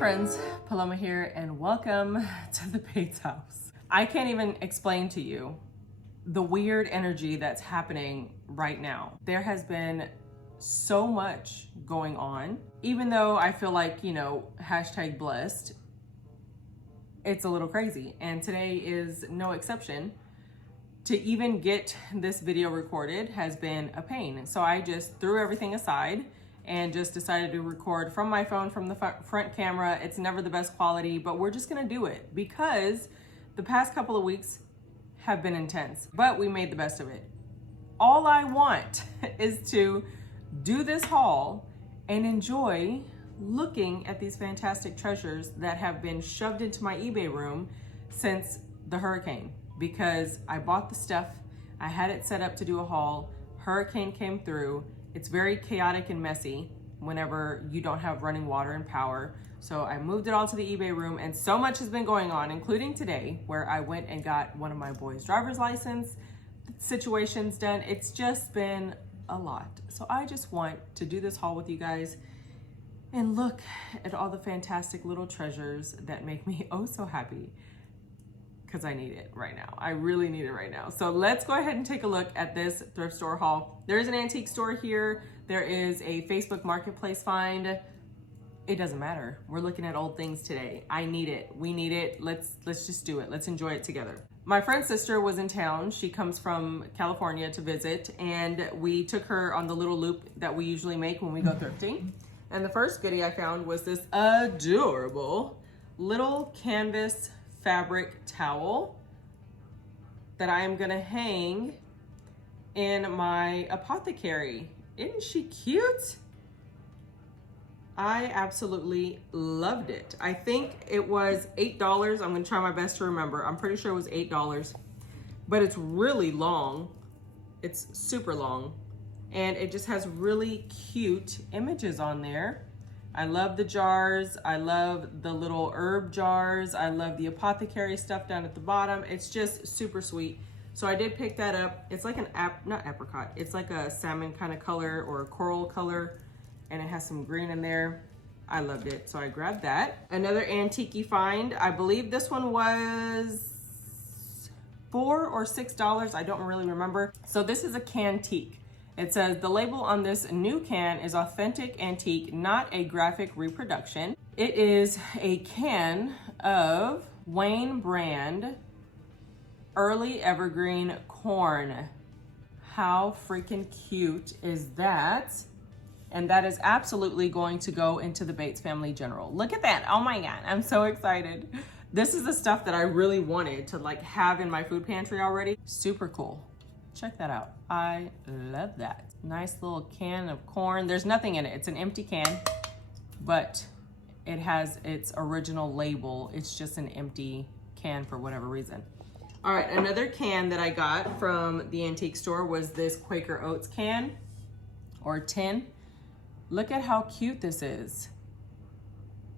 friends, Paloma here, and welcome to the Bates House. I can't even explain to you the weird energy that's happening right now. There has been so much going on, even though I feel like, hashtag blessed, it's a little crazy. And today is no exception. To even get this video recorded has been a pain. So I just threw everything aside and just decided to record from my phone, from the front camera. It's never the best quality, but we're just gonna do it because the past couple of weeks have been intense, but we made the best of it. All I want is to do this haul and enjoy looking at these fantastic treasures that have been shoved into my eBay room since the hurricane, because I bought the stuff, I had it set up to do a haul, hurricane came through. It's very chaotic and messy whenever you don't have running water and power. So I moved it all to the eBay room, and so much has been going on, including today, where I went and got one of my boys' driver's license situations done. It's just been a lot. So I just want to do this haul with you guys and look at all the fantastic little treasures that make me oh so happy, because I need it right now. I really need it right now. So let's go ahead and take a look at this thrift store haul. There is an antique store here. There is a Facebook Marketplace find. It doesn't matter. We're looking at old things today. I need it. We need it. Let's just do it. Let's enjoy it together. My friend's sister was in town. She comes from California to visit, and we took her on the little loop that we usually make when we go thrifting. And the first goodie I found was this adorable little canvas fabric towel that I am gonna hang in my apothecary. Isn't she cute? I absolutely loved it. I think it was $8. I'm gonna try my best to remember. I'm pretty sure it was $8, but it's really long. It's super long, and it just has really cute images on there. I love the jars. I love the little herb jars. I love the apothecary stuff down at the bottom. It's just super sweet. So I did pick that up. It's like not apricot. It's like a salmon kind of color or a coral color, and it has some green in there. I loved it, so I grabbed that. Another antique find. I believe this one was $4 or $6. I don't really remember. So this is a cantique. It says the label on this new can is authentic antique, not a graphic reproduction. It is a can of Wayne brand early evergreen corn. How freaking cute is that? And that is absolutely going to go into the Bates Family General. Look at that. Oh my God, I'm so excited. This is the stuff that I really wanted to have in my food pantry already. Super cool. Check that out. I love that. Nice little can of corn. There's nothing in it. It's an empty can, but it has its original label. It's just an empty can for whatever reason. All right, another can that I got from the antique store was this Quaker Oats can or tin. Look at how cute this is.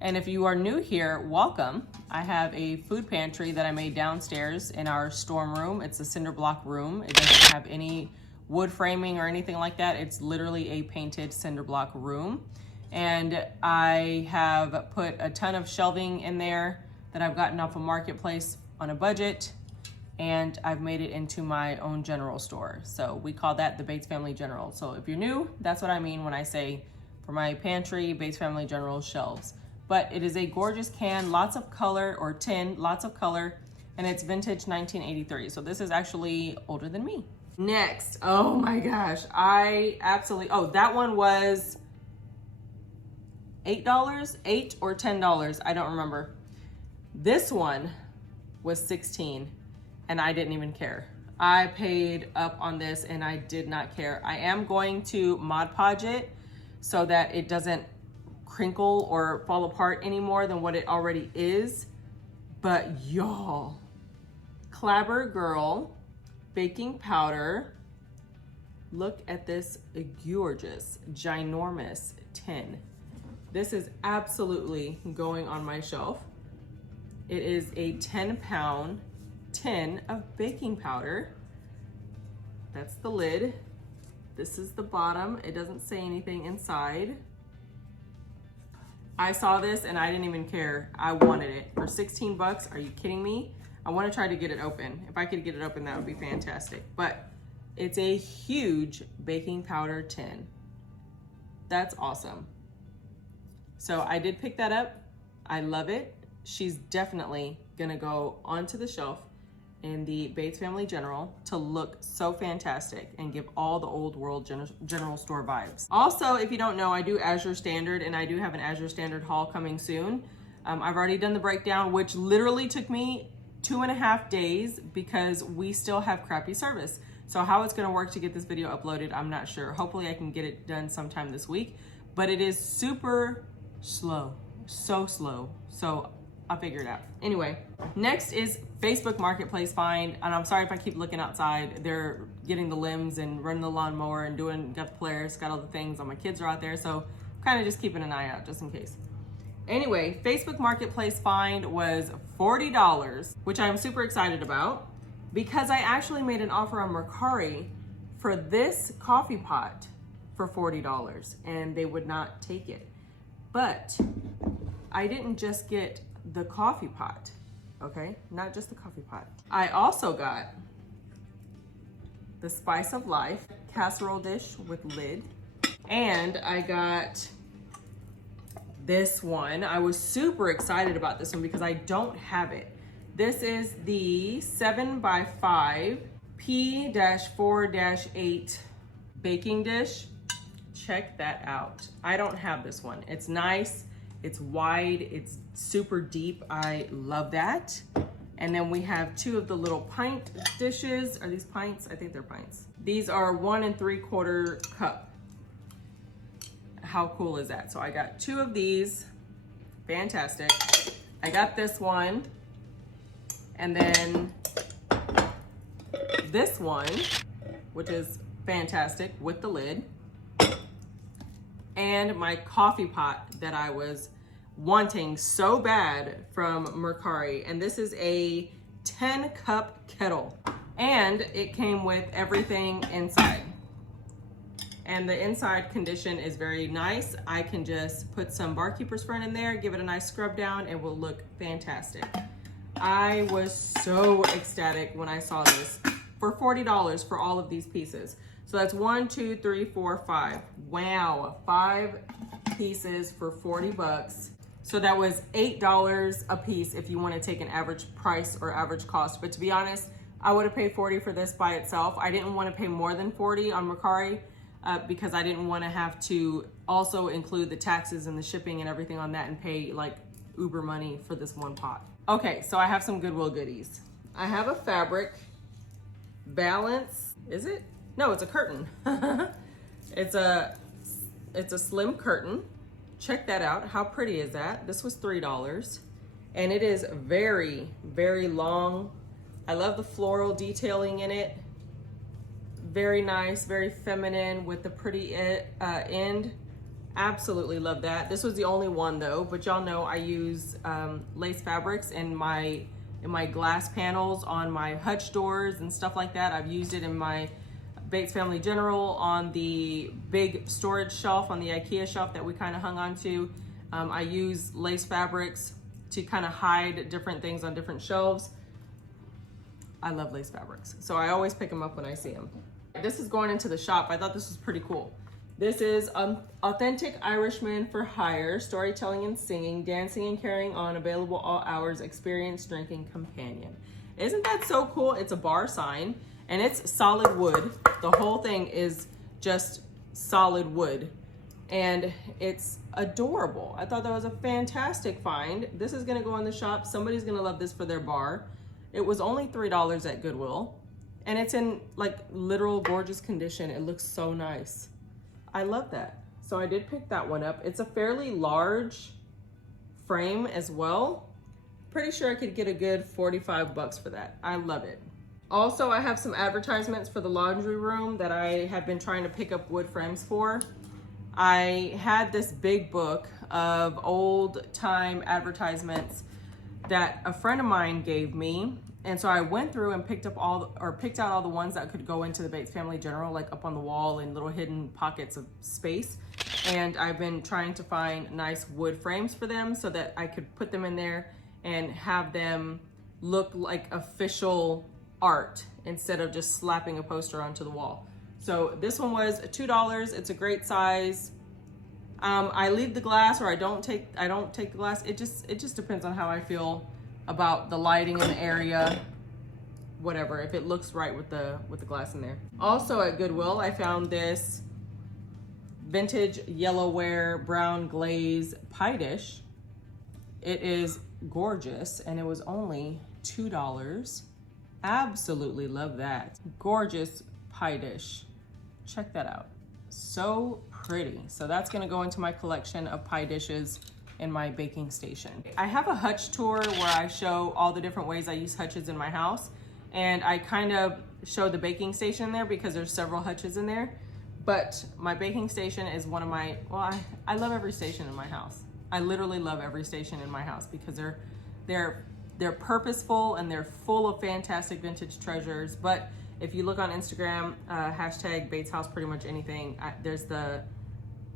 And if you are new here, welcome. I have a food pantry that I made downstairs in our storm room. It's a cinder block room. It doesn't have any wood framing or anything like that. It's literally a painted cinder block room. And I have put a ton of shelving in there that I've gotten off a marketplace on a budget, and I've made it into my own general store. So we call that the Bates Family General. So if you're new, that's what I mean when I say for my pantry, Bates Family General shelves. But it is a gorgeous can, lots of color, or tin, lots of color, and it's vintage 1983. So this is actually older than me. Next, oh my gosh, that one was $8, $8 or $10, I don't remember. This one was $16, and I didn't even care. I paid up on this and I did not care. I am going to Mod Podge it so that it doesn't crinkle or fall apart any more than what it already is. But y'all, Clabber Girl baking powder. Look at this gorgeous, ginormous tin. This is absolutely going on my shelf. It is a 10-pound tin of baking powder. That's the lid. This is the bottom. It doesn't say anything inside. I saw this and I didn't even care. I wanted it for 16 bucks. Are you kidding me? I want to try to get it open. If I could get it open, that would be fantastic. But it's a huge baking powder tin. That's awesome. So I did pick that up. I love it. She's definitely gonna go onto the shelf in the Bates Family General to look so fantastic and give all the old world general store vibes. Also, if you don't know, I do Azure Standard, and I do have an Azure Standard haul coming soon. I've already done the breakdown, which literally took me 2.5 days because we still have crappy service. So how it's gonna work to get this video uploaded, I'm not sure. Hopefully I can get it done sometime this week, but it is super slow, so slow. So I'll figure it out. Anyway, next is Facebook Marketplace find, and I'm sorry if I keep looking outside. They're getting the limbs and running the lawnmower and got the players, got all the things. All my kids are out there, so kind of just keeping an eye out just in case. Anyway, Facebook Marketplace find was $40, which I'm super excited about because I actually made an offer on Mercari for this coffee pot for $40 and they would not take it. But I didn't just get the coffee pot, okay? Not just the coffee pot. I also got the Spice of Life casserole dish with lid, and I got this one. I was super excited about this one because I don't have it. This is the 7x5 P-4-8 baking dish. Check that out. I don't have this one. It's nice. It's wide, it's super deep. I love that. And then we have 2 of the little pint dishes. Are these pints? I think they're pints. These are 1 3/4 cup. How cool is that? So I got 2 of these, fantastic. I got this one, and then this one, which is fantastic with the lid. And my coffee pot that I was wanting so bad from Mercari. And this is a 10-cup kettle. And it came with everything inside. And the inside condition is very nice. I can just put some Barkeeper's Friend in there, give it a nice scrub down, and it will look fantastic. I was so ecstatic when I saw this for $40 for all of these pieces. So that's 1, 2, 3, 4, 5. Wow, 5 pieces for 40 bucks. So that was $8 a piece if you want to take an average price or average cost. But to be honest, I would have paid $40 for this by itself. I didn't want to pay more than $40 on Mercari because I didn't want to have to also include the taxes and the shipping and everything on that and pay like Uber money for this one pot. Okay, so I have some Goodwill goodies. I have a fabric balance. Is it? No, it's a curtain. It's a slim curtain. Check that out. How pretty is that? This was $3. And it is very, very long. I love the floral detailing in it. Very nice, very feminine with the pretty end. Absolutely love that. This was the only one though, but y'all know I use lace fabrics in my glass panels on my hutch doors and stuff like that. I've used it in my Bates Family General on the big storage shelf, on the IKEA shelf that we kind of hung on to. I use lace fabrics to kind of hide different things on different shelves. I love lace fabrics, so I always pick them up when I see them. This is going into the shop. I thought this was pretty cool. This is Authentic Irishman for Hire, Storytelling and Singing, Dancing and Carrying On, Available All Hours, Experienced Drinking Companion. Isn't that so cool? It's a bar sign. And it's solid wood. The whole thing is just solid wood. And it's adorable. I thought that was a fantastic find. This is gonna go in the shop. Somebody's gonna love this for their bar. It was only $3 at Goodwill. And it's in like literal gorgeous condition. It looks so nice. I love that. So I did pick that one up. It's a fairly large frame as well. Pretty sure I could get a good 45 bucks for that. I love it. Also, I have some advertisements for the laundry room that I have been trying to pick up wood frames for. I had this big book of old time advertisements that a friend of mine gave me, And so I went through and picked out all the ones that could go into the Bates Family General, like up on the wall in little hidden pockets of space. And I've been trying to find nice wood frames for them so that I could put them in there and have them look like official art instead of just slapping a poster onto the wall. So this one was $2. It's a great size. I leave the glass, or I don't take the glass. It just depends on how I feel about the lighting in the area, whatever, if it looks right with the glass in there. Also at Goodwill, I found this vintage yellowware brown glaze pie dish. It is gorgeous, and it was only $2. Absolutely love that. Gorgeous pie dish. Check that out. So pretty. So that's gonna go into my collection of pie dishes in my baking station. I have a hutch tour where I show all the different ways I use hutches in my house, and I kind of show the baking station there because there's several hutches in there. But my baking station is one of my, well, I love every station in my house. I literally love every station in my house because they're purposeful and they're full of fantastic vintage treasures. But if you look on Instagram, hashtag BatesHouse pretty much anything, there's the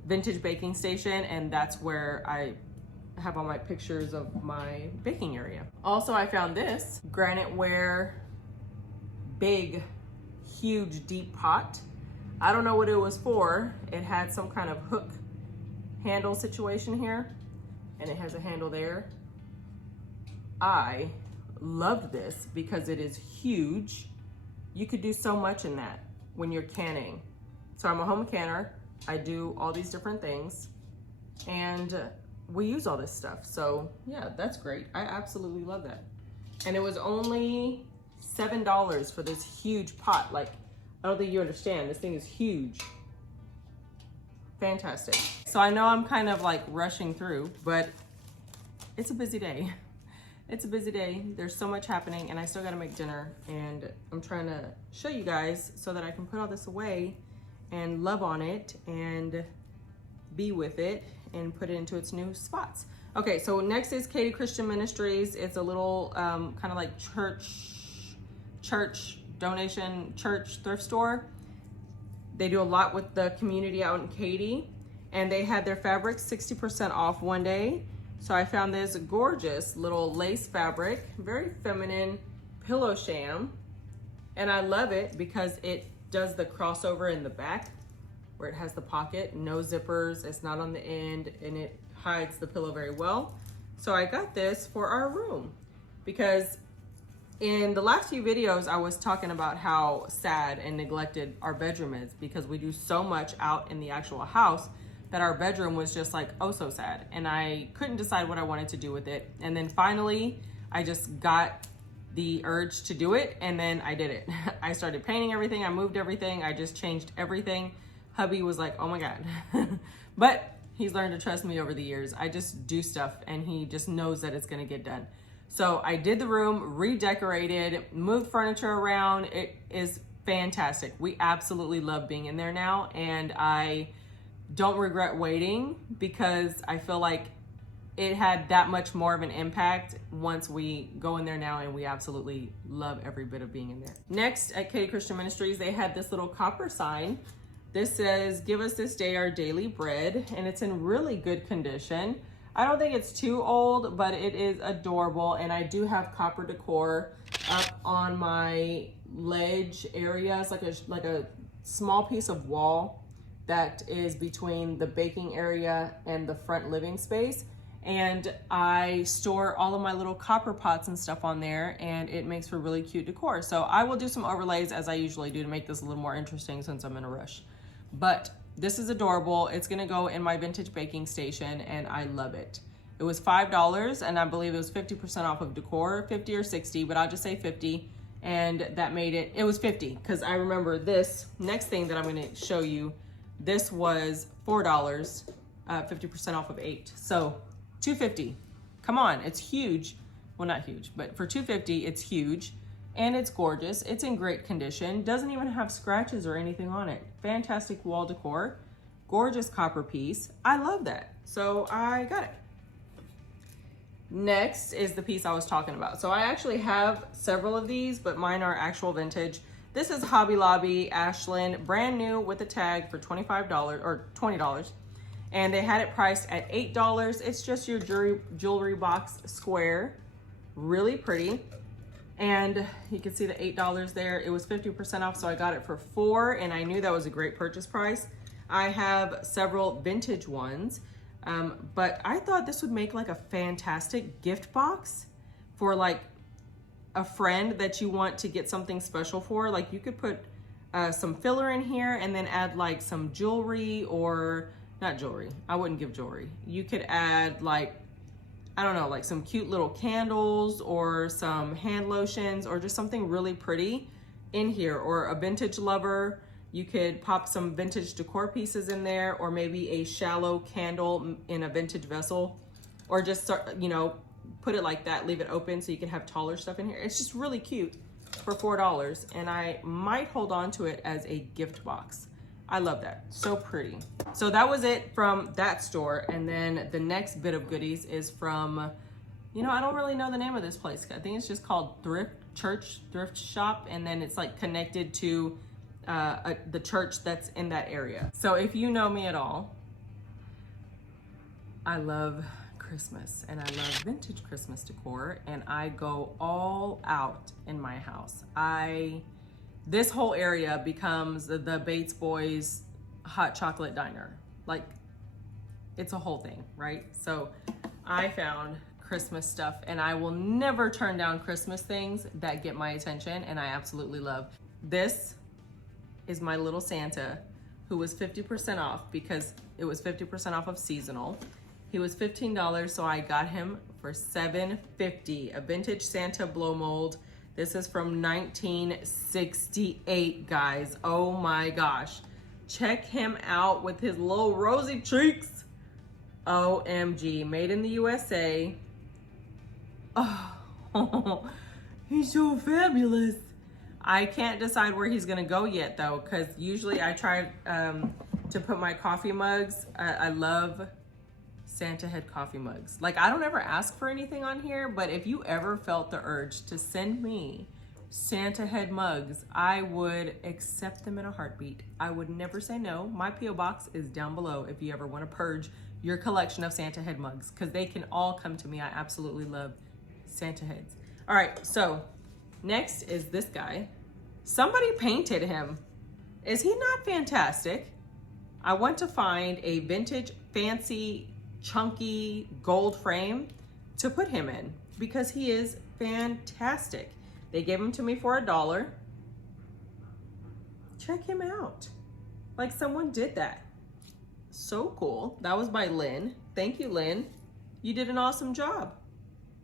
vintage baking station, and that's where I have all my pictures of my baking area. Also, I found this graniteware, big, huge, deep pot. I don't know what it was for. It had some kind of hook handle situation here, and it has a handle there. I love this because it is huge. You could do so much in that when you're canning. So I'm a home canner. I do all these different things, and we use all this stuff. So yeah, that's great. I absolutely love that. And it was only $7 for this huge pot. Like, I don't think you understand. This thing is huge. Fantastic. So I know I'm kind of like rushing through, but it's a busy day. It's a busy day. There's so much happening, and I still gotta make dinner, and I'm trying to show you guys so that I can put all this away and love on it and be with it and put it into its new spots. Okay, so next is Katie Christian Ministries. It's a little kind of like church donation, church thrift store. They do a lot with the community out in Katy, and they had their fabrics 60% off one day. So I found this gorgeous little lace fabric, very feminine pillow sham, and I love it because it does the crossover in the back where it has the pocket, no zippers, it's not on the end, and it hides the pillow very well. So I got this for our room because in the last few videos I was talking about how sad and neglected our bedroom is because we do so much out in the actual house that our bedroom was just like, oh so sad. And I couldn't decide what I wanted to do with it. And then finally, I just got the urge to do it, and then I did it. I started painting everything, I moved everything, I just changed everything. Hubby was like, oh my God. But he's learned to trust me over the years. I just do stuff, and he just knows that it's gonna get done. So I did the room, redecorated, moved furniture around. It is fantastic. We absolutely love being in there now, and I don't regret waiting because I feel like it had that much more of an impact once we go in there now, and we absolutely love every bit of being in there. Next, at Katie Christian Ministries, they had this little copper sign. This says, give us this day our daily bread, and it's in really good condition. I don't think it's too old, but it is adorable, and I do have copper decor up on my ledge area. It's like a small piece of wall that is between the baking area and the front living space. And I store all of my little copper pots and stuff on there, and it makes for really cute decor. So I will do some overlays as I usually do to make this a little more interesting since I'm in a rush. But this is adorable. It's gonna go in my vintage baking station, and I love it. It was $5, and I believe it was 50% off of decor, 50 or 60, but I'll just say 50. And that made it was 50, because I remember this next thing that I'm gonna show you. This was $4, 50% off of 8. So $2.50. Come on, it's huge. Well, not huge, but for $2.50, it's huge, and it's gorgeous. It's in great condition. Doesn't even have scratches or anything on it. Fantastic wall decor, gorgeous copper piece. I love that, so I got it. Next is the piece I was talking about. So I actually have several of these, but mine are actual vintage. This is Hobby Lobby Ashland, brand new with a tag for $25 or $20. And they had it priced at $8. It's just your jewelry box square. Really pretty. And you can see the $8 there. It was 50% off, so I got it for $4, and I knew that was a great purchase price. I have several vintage ones, but I thought this would make like a fantastic gift box for like a friend that you want to get something special for. Like you could put some filler in here and then add like some jewelry, or not jewelry, I wouldn't give jewelry. You could add like, I don't know, like some cute little candles or some hand lotions or just something really pretty in here, or a vintage lover. You could pop some vintage decor pieces in there, or maybe a shallow candle in a vintage vessel, or just start, you know, put it like that, leave it open so you can have taller stuff in here. It's just really cute for $4, and I might hold on to it as a gift box. I love that, so pretty. So that was it from that store. And then the next bit of goodies is from, you know, I don't really know the name of this place. I think it's just called Thrift Shop. And then it's like connected to the church that's in that area. So if you know me at all, I love Christmas and I love vintage Christmas decor, and I go all out in my house. This whole area becomes the Bates Boys hot chocolate diner. Like, it's a whole thing, right? So I found Christmas stuff, and I will never turn down Christmas things that get my attention, and I absolutely love. This is my little Santa, who was 50% off because it was 50% off of seasonal. He was $15, so I got him for $7.50, a vintage Santa blow mold. This is from 1968, guys. Oh my gosh. Check him out with his little rosy cheeks. OMG, made in the USA. Oh, he's so fabulous. I can't decide where he's gonna go yet though, because usually I try to put my coffee mugs. I love Santa head coffee mugs. Like, I don't ever ask for anything on here, but if you ever felt the urge to send me Santa head mugs, I would accept them in a heartbeat. I would never say no. My P.O Box is down below if you ever want to purge your collection of Santa head mugs, because they can all come to me. I absolutely love Santa heads. All right, so next is this guy. Somebody painted him. Is he not fantastic? I want to find a vintage, fancy, chunky gold frame to put him in because he is fantastic. They gave him to me for $1. Check him out. Like, someone did that. So cool. That was by Lynn. Thank you, Lynn. You did an awesome job.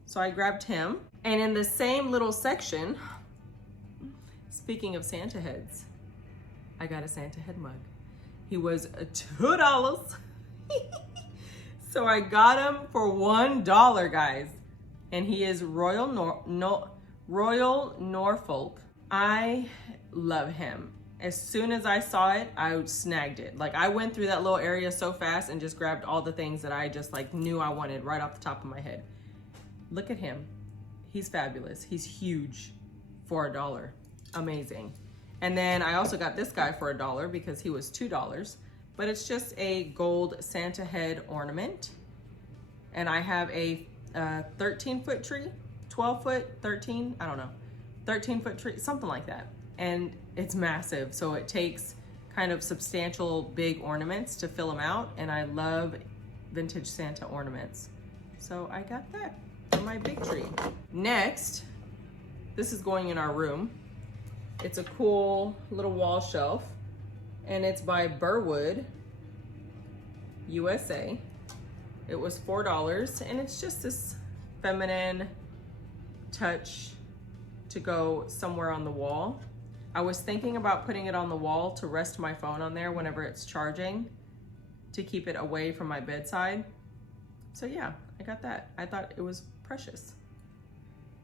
So I grabbed him. And in the same little section, speaking of Santa heads, I got a Santa head mug. He was $2. So I got him for $1, guys. And he is Royal Norfolk. I love him. As soon as I saw it, I snagged it. Like, I went through that little area so fast and just grabbed all the things that I just like knew I wanted right off the top of my head. Look at him. He's fabulous. He's huge for $1. Amazing. And then I also got this guy for $1 because he was $2. But it's just a gold Santa head ornament. And I have a 13-foot tree, 12-foot, 13, I don't know, 13-foot tree, something like that. And it's massive, so it takes kind of substantial big ornaments to fill them out, and I love vintage Santa ornaments. So I got that for my big tree. Next, this is going in our room. It's a cool little wall shelf, and it's by Burwood, USA. It was $4, and it's just this feminine touch to go somewhere on the wall. I was thinking about putting it on the wall to rest my phone on there whenever it's charging, to keep it away from my bedside. So yeah, I got that. I thought it was precious.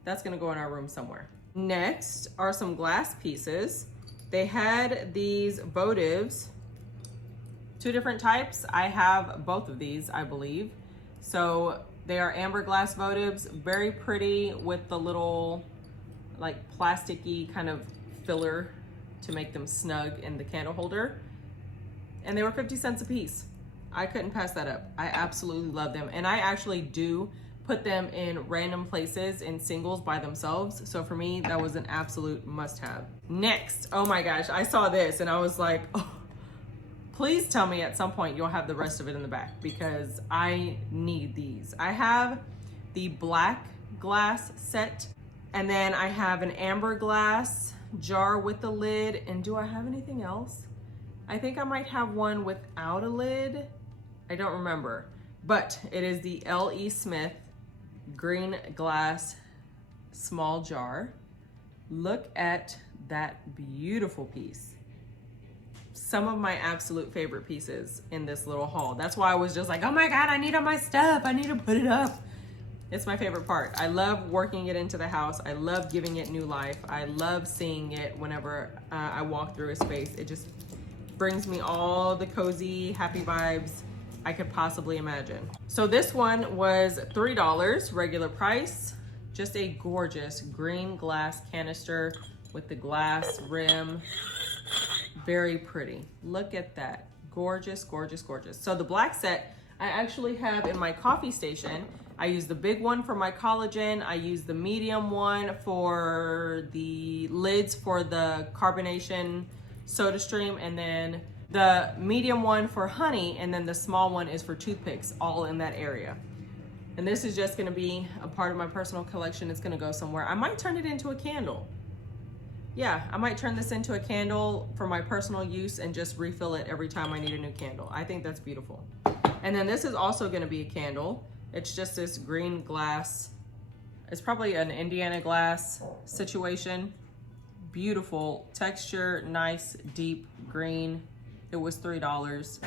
That's gonna go in our room somewhere. Next are some glass pieces. They had these votives, 2 different types. I have both of these, I believe. So They are amber glass votives, very pretty with the little like plasticky kind of filler to make them snug in the candle holder. And they were 50 cents a piece. I couldn't pass that up. I absolutely love them. And I actually do put them in random places in singles by themselves. So for me, that was an absolute must-have. Next, oh my gosh, I saw this and I was like, oh, please tell me at some point you'll have the rest of it in the back because I need these. I have the black glass set, and then I have an amber glass jar with the lid. And do I have anything else? I think I might have one without a lid. I don't remember, but it is the L.E. Smith green glass small jar. Look at that beautiful piece. Some of my absolute favorite pieces in this little haul. That's why I was just like, oh my God, I need all my stuff. I need to put it up. It's my favorite part. I love working it into the house. I love giving it new life. I love seeing it whenever I walk through a space. It just brings me all the cozy, happy vibes I could possibly imagine. So this one was $3 regular price. Just a gorgeous green glass canister with the glass rim. Very pretty. Look at that. Gorgeous, gorgeous, gorgeous. So the black set I actually have in my coffee station. I use the big one for my collagen. I use the medium one for the lids for the carbonation soda stream, and then the medium one for honey, and then the small one is for toothpicks, all in that area. And this is just gonna be a part of my personal collection. It's gonna go somewhere. I might turn it into a candle. Yeah, I might turn this into a candle for my personal use and just refill it every time I need a new candle. I think that's beautiful. And then this is also gonna be a candle. It's just this green glass. It's probably an Indiana glass situation. Beautiful texture, nice, deep green. It was $3.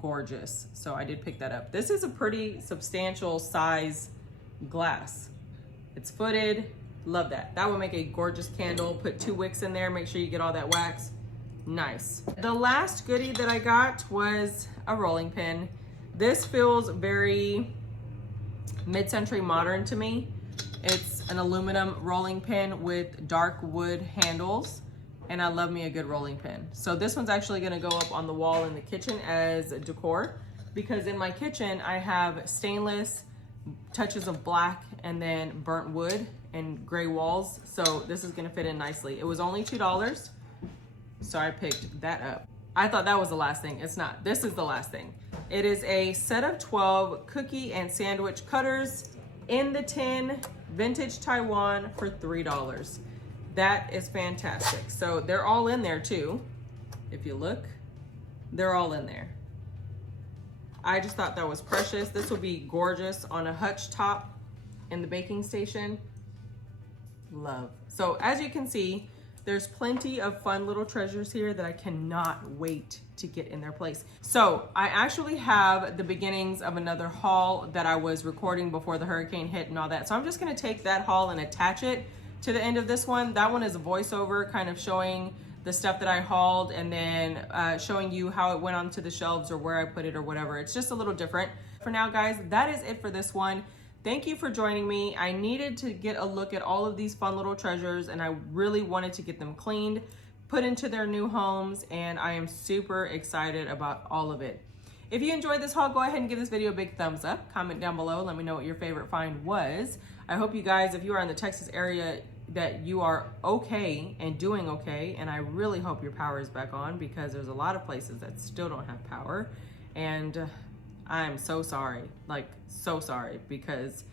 Gorgeous. So I did pick that up. This is a pretty substantial size glass. It's footed. Love that. That would make a gorgeous candle. Put 2 wicks in there. Make sure you get all that wax. Nice. The last goodie that I got was a rolling pin. This feels very mid-century modern to me. It's an aluminum rolling pin with dark wood handles, and I love me a good rolling pin. So this one's actually gonna go up on the wall in the kitchen as decor, because in my kitchen I have stainless, touches of black, and then burnt wood and gray walls. So this is gonna fit in nicely. It was only $2, so I picked that up. I thought that was the last thing. It's not. This is the last thing. It is a set of 12 cookie and sandwich cutters in the tin, vintage Taiwan, for $3. That is fantastic. So they're all in there too. If you look, they're all in there. I just thought that was precious. This will be gorgeous on a hutch top in the baking station. Love. So as you can see, there's plenty of fun little treasures here that I cannot wait to get in their place. So I actually have the beginnings of another haul that I was recording before the hurricane hit and all that. So I'm just gonna take that haul and attach it to the end of this one. That one is a voiceover kind of showing the stuff that I hauled, and then showing you how it went onto the shelves or where I put it or whatever. It's just a little different. For now, guys, that is it for this one. Thank you for joining me. I needed to get a look at all of these fun little treasures, and I really wanted to get them cleaned, put into their new homes, and I am super excited about all of it. If you enjoyed this haul, go ahead and give this video a big thumbs up. Comment down below. Let me know what your favorite find was. I hope you guys, if you are in the Texas area, that you are okay and doing okay, and I really hope your power is back on, because there's a lot of places that still don't have power, and I'm so sorry, like so sorry, because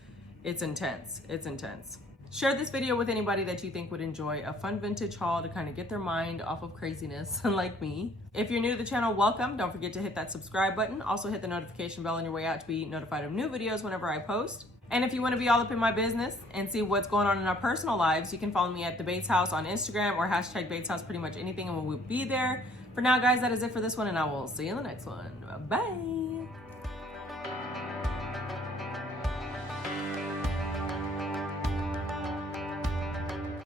it's intense. It's intense. Share this video with anybody that you think would enjoy a fun vintage haul to kind of get their mind off of craziness like me. If you're new to the channel, welcome. Don't forget to hit that subscribe button. Also hit the notification bell on your way out to be notified of new videos whenever I post. And if you want to be all up in my business and see what's going on in our personal lives, you can follow me at the Bates House on Instagram, or hashtag Bates House, pretty much anything, and we'll be there. For now, guys, that is it for this one, and I will see you in the next one. Bye.